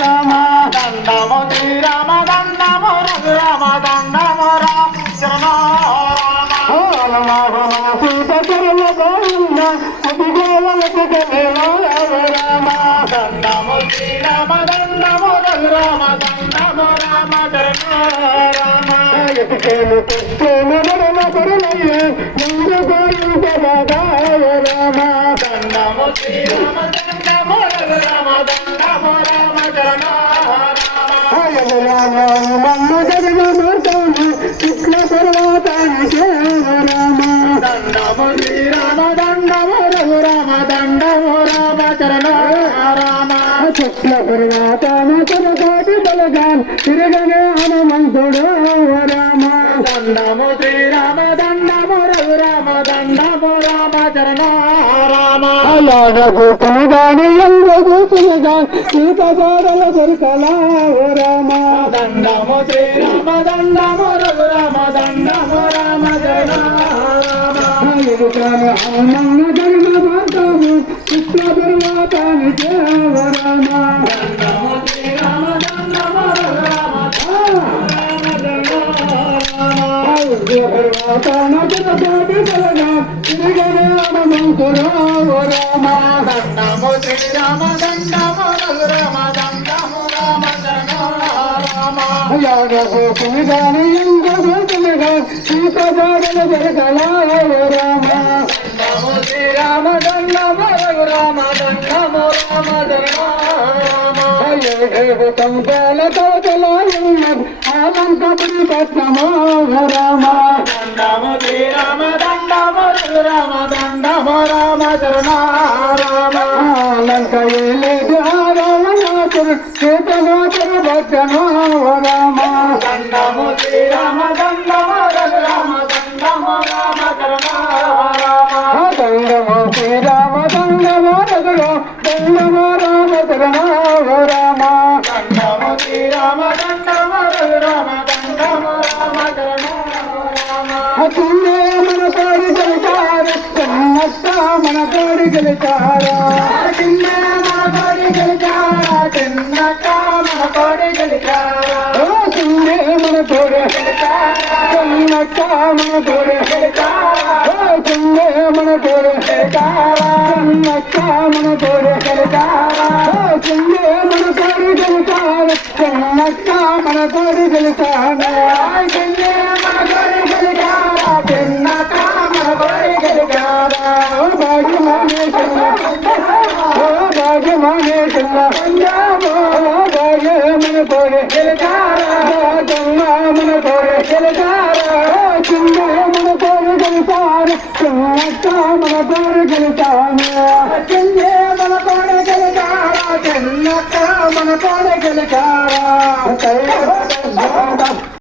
రామ దండము శ్రీరామ దండము రఘురామ దండము రామ ఓలమాహమ సీత కరుణ గోవింద రామ రామ రామ ఎటుకేలు తెచ్చేను రామ దండము శ్రీరామ దండము రఘురామ దండము రామ చరణ రామ మన్ను రామ దండము శ్రీరామ దండము రఘురామ దండము రామ చరణ రామ చెట్ల పర్వతాన కొనసాటి బలగాన్. తిరగనే హనుమంతుడు రామ. దండము శ్రీరామ దండము రఘురామ దండము రామ చరణ రామ అలాగ గోపులు గాని ఎంగ గోపులు గాని సీత గోడల దొరకలా రామ. దండము శ్రీరామ దండము రఘురామ దండము రామ చరణ రామ హనుమన్న రామ శ్రీరామ దండము రామ దండము రామ చరణ రామ దండము ఆనందపురి పట్నమో రామ దండము శ్రీరామ దండము రామ దండము రామ చరణ రామ లంక ఏలేదు రావణాసురు చేతనాసురు రామ దండము శ్రీరామ రామ తుండే మన కోడి గెలిచారు చిన్నక్క మన కోడి గెలిచారు చిన్న మన కోడి గెలిచారా చిన్నక్క మన కోడి గెలిచారా ఓ తుండే మన కోడి చిన్నక్క మన తుండే. మన కోడి చిన్నక్క మన తుండే. మన కోడి గెలిచారు చిన్నక్క మన కోడి గెలిచారు చిన్న మన కోడి కోడి భాగ్యమ్మ మన కోడి ఓ చిన్న మన కోడి గెలిచారు చిన్నక్క మన కోడి గెలిచాను చిన్న మన చిన్నక్క మన గెలిచారా